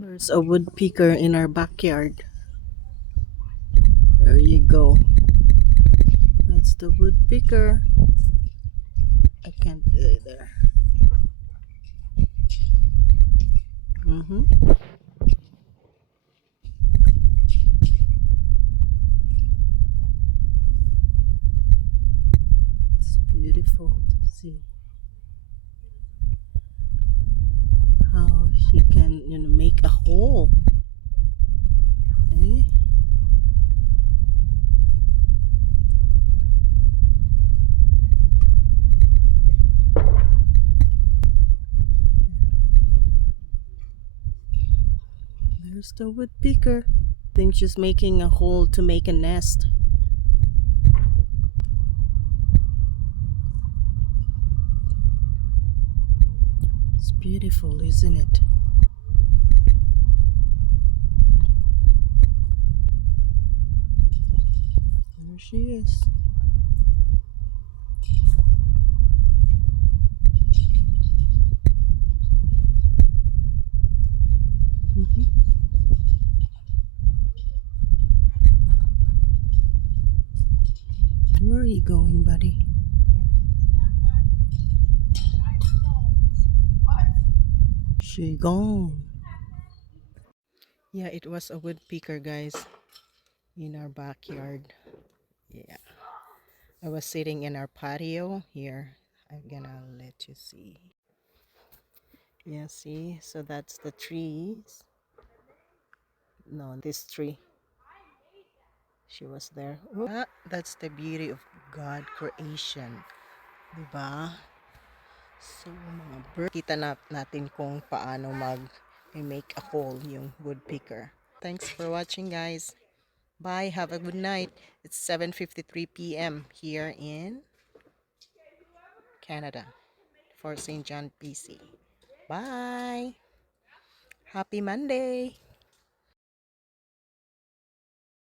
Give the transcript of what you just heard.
There's a woodpecker in our backyard. There you go. That's the woodpecker. I can't there. Mm-hmm. It's beautiful to see how she can, make a hole. Eh? There's the woodpecker. Think she's making a hole to make a nest. It's beautiful, isn't it? There she is. Hmm. Where are you going, buddy? She gone. Yeah, it was a woodpecker, guys, in our backyard. Yeah, I was sitting in our patio here. I'm gonna let you see. Yeah, see, so that's the trees. No, this tree. She was there. Ah, that's the beauty of God creation, diba? So, mga bird, kita natin kung paano make a hole yung woodpecker. Thanks for watching, guys. Bye. Have a good night. It's 7:53 p.m. here in Canada for St. John, BC. Bye. Happy Monday.